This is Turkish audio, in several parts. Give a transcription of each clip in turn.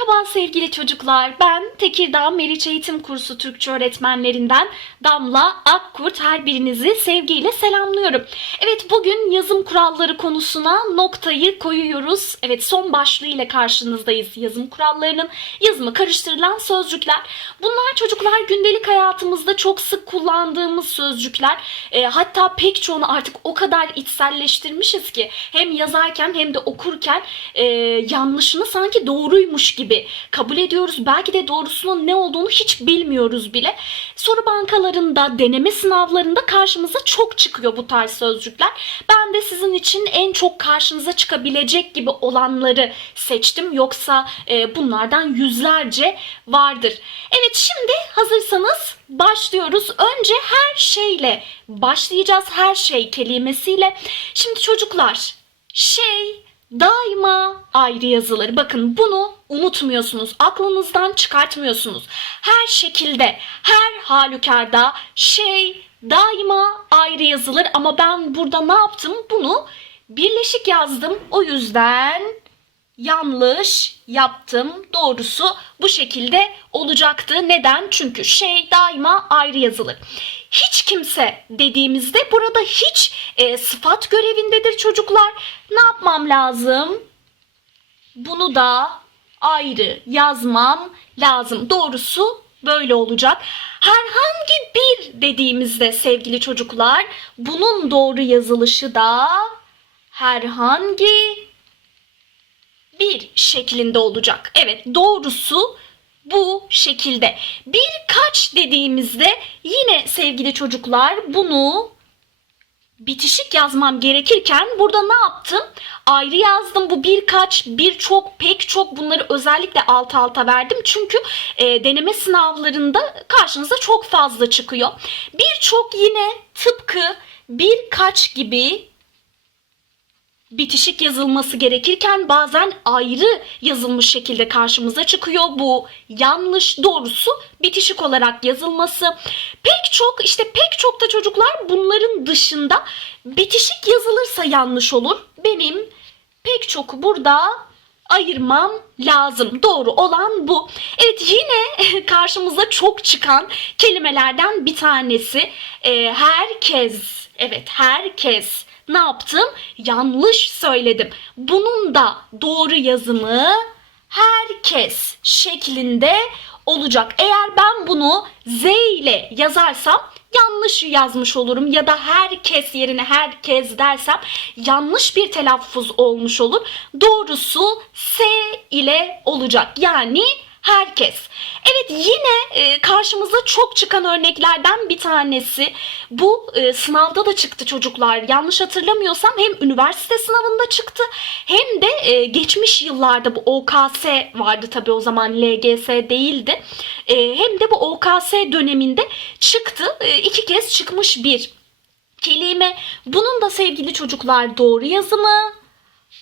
Merhaba sevgili çocuklar. Ben Tekirdağ Meriç Eğitim Kursu Türkçe öğretmenlerinden Damla Akkurt. Her birinizi sevgiyle selamlıyorum. Evet bugün yazım kuralları konusuna noktayı koyuyoruz. Evet son başlığı ile karşınızdayız. Yazım kurallarının yazımı karıştırılan sözcükler. Bunlar çocuklar gündelik hayatımızda çok sık kullandığımız sözcükler. E, hatta pek çoğunu artık o kadar içselleştirmişiz ki hem yazarken hem de okurken e, yanlışını sanki doğruymuş gibi kabul ediyoruz. Belki de doğrusunun ne olduğunu hiç bilmiyoruz bile. Soru bankalarında, deneme sınavlarında karşımıza çok çıkıyor bu tarz sözcükler. Ben de sizin için en çok karşınıza çıkabilecek gibi olanları seçtim. Yoksa e, bunlardan yüzlerce vardır. Evet şimdi hazırsanız başlıyoruz. Önce her şeyle başlayacağız. Her şey kelimesiyle. Şimdi çocuklar şey daima ayrı yazılır. Bakın bunu unutmuyorsunuz. Aklınızdan çıkartmıyorsunuz. Her şekilde, her halükarda şey daima ayrı yazılır. Ama ben burada ne yaptım? Bunu birleşik yazdım. O yüzden yanlış yaptım. Doğrusu bu şekilde olacaktı. Neden? Çünkü şey daima ayrı yazılır. Hiç kimse dediğimizde burada hiç e, sıfat görevindedir çocuklar. Ne yapmam lazım? Bunu da ayrı yazmam lazım. Doğrusu böyle olacak. Herhangi bir dediğimizde sevgili çocuklar bunun doğru yazılışı da herhangi bir şeklinde olacak. Evet doğrusu bu şekilde. Birkaç dediğimizde yine sevgili çocuklar bunu bitişik yazmam gerekirken burada ne yaptım? Ayrı yazdım. Bu birkaç, birçok, pek çok bunları özellikle alt alta verdim. Çünkü e, deneme sınavlarında karşınıza çok fazla çıkıyor. Birçok yine tıpkı birkaç gibi bitişik yazılması gerekirken bazen ayrı yazılmış şekilde karşımıza çıkıyor. Bu yanlış doğrusu bitişik olarak yazılması. Pek çok işte pek çok da çocuklar bunların dışında bitişik yazılırsa yanlış olur. Benim pek çok burada ayırmam lazım. Doğru olan bu. Evet yine karşımıza çok çıkan kelimelerden bir tanesi e, herkes. Evet herkes ne yaptım? Yanlış söyledim. Bunun da doğru yazımı herkes şeklinde olacak. Eğer ben bunu Z ile yazarsam yanlış yazmış olurum ya da herkes yerine herkes dersem yanlış bir telaffuz olmuş olur. Doğrusu S ile olacak. Yani herkes. Evet yine e, karşımıza çok çıkan örneklerden bir tanesi. Bu e, sınavda da çıktı çocuklar. Yanlış hatırlamıyorsam hem üniversite sınavında çıktı hem de e, geçmiş yıllarda bu OKS vardı tabii o zaman LGS değildi. E, hem de bu OKS döneminde çıktı. E, iki kez çıkmış bir kelime. Bunun da sevgili çocuklar doğru yazımı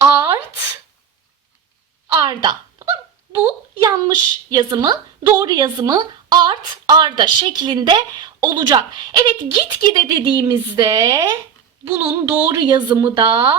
art arda. Bu yanlış yazımı, doğru yazımı art arda şeklinde olacak. Evet gitgide dediğimizde bunun doğru yazımı da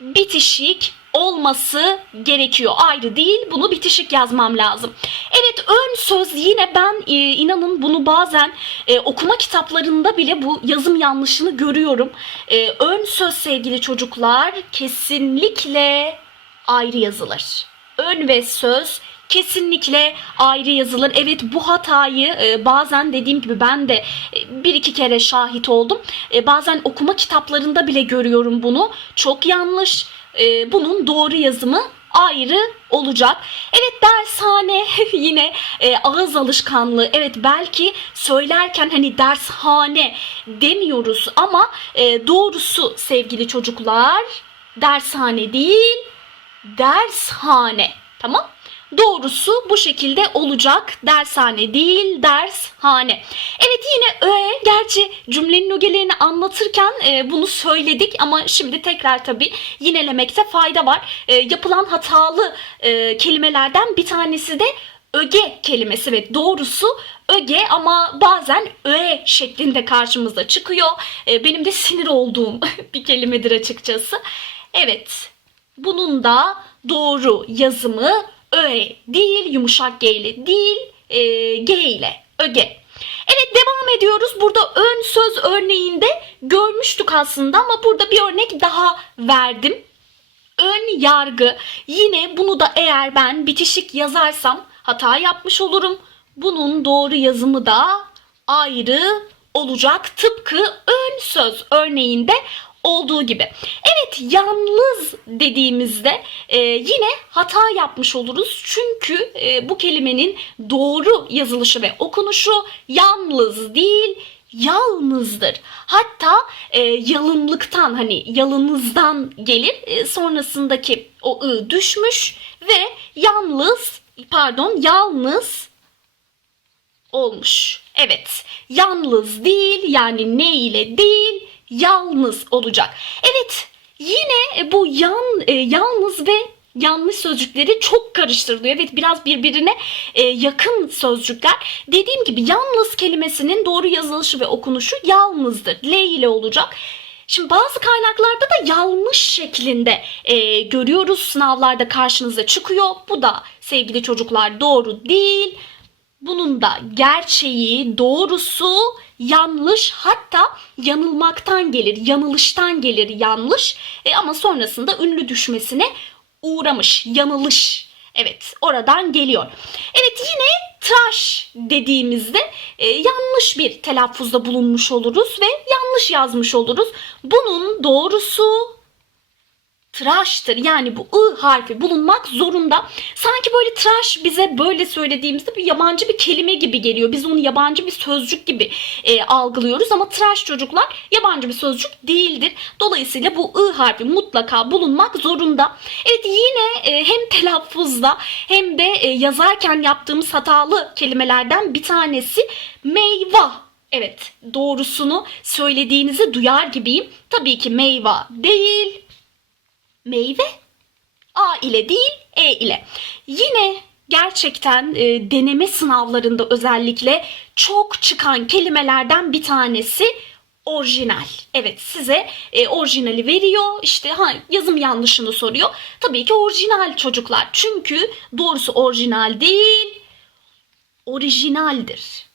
bitişik olması gerekiyor. Ayrı değil bunu bitişik yazmam lazım. Evet ön söz yine ben e, inanın bunu bazen e, okuma kitaplarında bile bu yazım yanlışını görüyorum. E, ön söz sevgili çocuklar kesinlikle ayrı yazılır. Ön ve söz kesinlikle ayrı yazılır. Evet bu hatayı e, bazen dediğim gibi ben de e, bir iki kere şahit oldum. E, bazen okuma kitaplarında bile görüyorum bunu. Çok yanlış. E, bunun doğru yazımı ayrı olacak. Evet dershane yine e, ağız alışkanlığı. Evet belki söylerken hani dershane demiyoruz ama e, doğrusu sevgili çocuklar dershane değil dershane. Tamam? Doğrusu bu şekilde olacak. Dershane değil, dershane. Evet yine öğe. Gerçi cümlenin ögelerini anlatırken e, bunu söyledik ama şimdi tekrar tabii yinelemekte fayda var. E, yapılan hatalı e, kelimelerden bir tanesi de öge kelimesi ve doğrusu öge ama bazen öğe şeklinde karşımıza çıkıyor. E, benim de sinir olduğum bir kelimedir açıkçası. Evet. Bunun da doğru yazımı öe değil, yumuşak g ile değil, e, g ile, öge. Evet devam ediyoruz. Burada ön söz örneğinde görmüştük aslında ama burada bir örnek daha verdim. Ön yargı. Yine bunu da eğer ben bitişik yazarsam hata yapmış olurum. Bunun doğru yazımı da ayrı olacak. Tıpkı ön söz örneğinde olduğu gibi. Evet yalnız dediğimizde e, yine hata yapmış oluruz. Çünkü e, bu kelimenin doğru yazılışı ve okunuşu yalnız değil yalnızdır. Hatta e, yalınlıktan hani yalınızdan gelir e, sonrasındaki o ı düşmüş ve yalnız pardon yalnız olmuş. Evet yalnız değil yani ne ile değil yalnız olacak. Evet yine e, bu yan e, yalnız ve yanlış sözcükleri çok karıştırılıyor. Evet biraz birbirine e, yakın sözcükler. Dediğim gibi yalnız kelimesinin doğru yazılışı ve okunuşu yalnızdır. L ile olacak. Şimdi bazı kaynaklarda da yanlış şeklinde e, görüyoruz. Sınavlarda karşınıza çıkıyor. Bu da sevgili çocuklar doğru değil. Bunun da gerçeği, doğrusu yanlış hatta yanılmaktan gelir, yanılıştan gelir yanlış E, ama sonrasında ünlü düşmesine uğramış, yanılış. Evet oradan geliyor. Evet yine tıraş dediğimizde e, yanlış bir telaffuzda bulunmuş oluruz ve yanlış yazmış oluruz. Bunun doğrusu tıraştır. Yani bu ı harfi bulunmak zorunda. Sanki böyle tıraş bize böyle söylediğimizde bir yabancı bir kelime gibi geliyor. Biz onu yabancı bir sözcük gibi e, algılıyoruz ama tıraş çocuklar yabancı bir sözcük değildir. Dolayısıyla bu ı harfi mutlaka bulunmak zorunda. Evet yine e, hem telaffuzda hem de e, yazarken yaptığımız hatalı kelimelerden bir tanesi meyve. Evet doğrusunu söylediğinizi duyar gibiyim. Tabii ki meyve değil meyve. A ile değil E ile. Yine gerçekten e, deneme sınavlarında özellikle çok çıkan kelimelerden bir tanesi orijinal. Evet size e, orijinali veriyor. İşte ha, yazım yanlışını soruyor. Tabii ki orijinal çocuklar. Çünkü doğrusu orijinal değil, orijinaldir.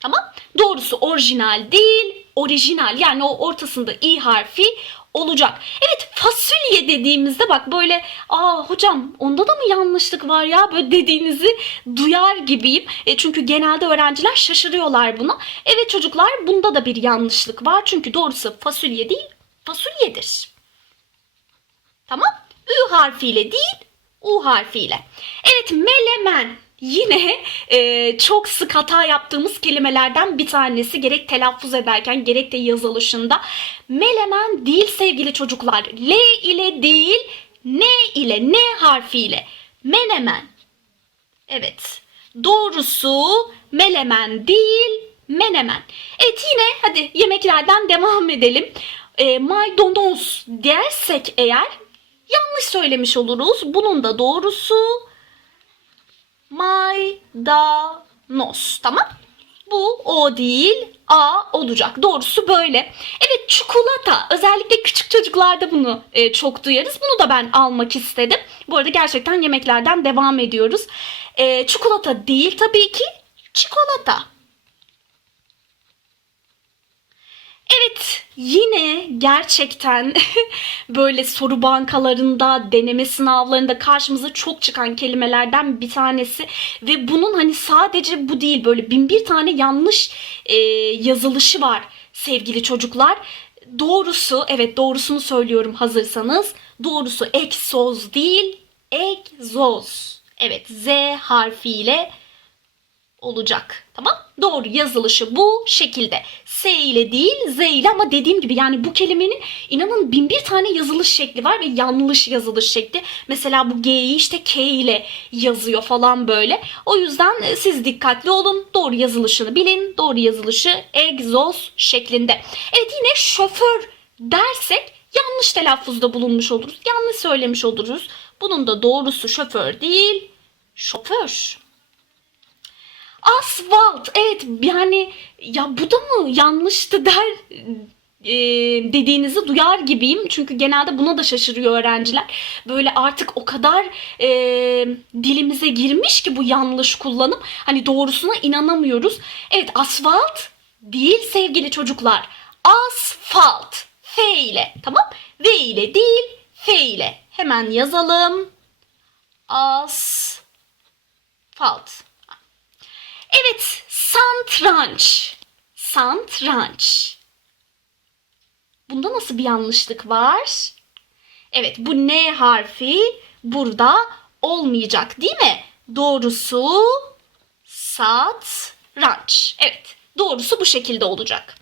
Tamam? Doğrusu orijinal değil, orijinal. Yani o ortasında i harfi olacak. Evet fasulye dediğimizde bak böyle aa hocam onda da mı yanlışlık var ya böyle dediğinizi duyar gibiyim. E, çünkü genelde öğrenciler şaşırıyorlar buna. Evet çocuklar bunda da bir yanlışlık var. Çünkü doğrusu fasulye değil fasulyedir. Tamam? Ü harfiyle değil U harfiyle. Evet melemen yine e, çok sık hata yaptığımız kelimelerden bir tanesi gerek telaffuz ederken gerek de yazılışında. Melemen değil sevgili çocuklar. L ile değil N ile N harfiyle. Menemen. Evet. Doğrusu melemen değil menemen. Evet yine hadi yemeklerden devam edelim. E, maydanoz dersek eğer yanlış söylemiş oluruz. Bunun da doğrusu maydanoz. Tamam? Bu o değil A olacak. Doğrusu böyle. Evet çikolata. Özellikle küçük çocuklarda bunu e, çok duyarız. Bunu da ben almak istedim. Bu arada gerçekten yemeklerden devam ediyoruz. E, çikolata değil tabii ki. Çikolata. Evet yine gerçekten böyle soru bankalarında, deneme sınavlarında karşımıza çok çıkan kelimelerden bir tanesi ve bunun hani sadece bu değil böyle bin bir tane yanlış e, yazılışı var sevgili çocuklar. Doğrusu evet doğrusunu söylüyorum hazırsanız doğrusu egzoz değil egzoz. Evet Z harfiyle olacak. Tamam? Doğru yazılışı bu şekilde. S ile değil Z ile ama dediğim gibi yani bu kelimenin inanın bin bir tane yazılış şekli var ve yanlış yazılış şekli. Mesela bu G'yi işte K ile yazıyor falan böyle. O yüzden e, siz dikkatli olun. Doğru yazılışını bilin. Doğru yazılışı egzoz şeklinde. Evet yine şoför dersek yanlış telaffuzda bulunmuş oluruz. Yanlış söylemiş oluruz. Bunun da doğrusu şoför değil, şoför. Asfalt. Evet yani ya bu da mı yanlıştı der e, dediğinizi duyar gibiyim. Çünkü genelde buna da şaşırıyor öğrenciler. Böyle artık o kadar e, dilimize girmiş ki bu yanlış kullanım. Hani doğrusuna inanamıyoruz. Evet asfalt değil sevgili çocuklar. Asfalt. F ile tamam. V ile değil F ile. Hemen yazalım. Asfalt. Evet, santranç. Santranç. Bunda nasıl bir yanlışlık var? Evet, bu N harfi burada olmayacak değil mi? Doğrusu satranç. Evet, doğrusu bu şekilde olacak.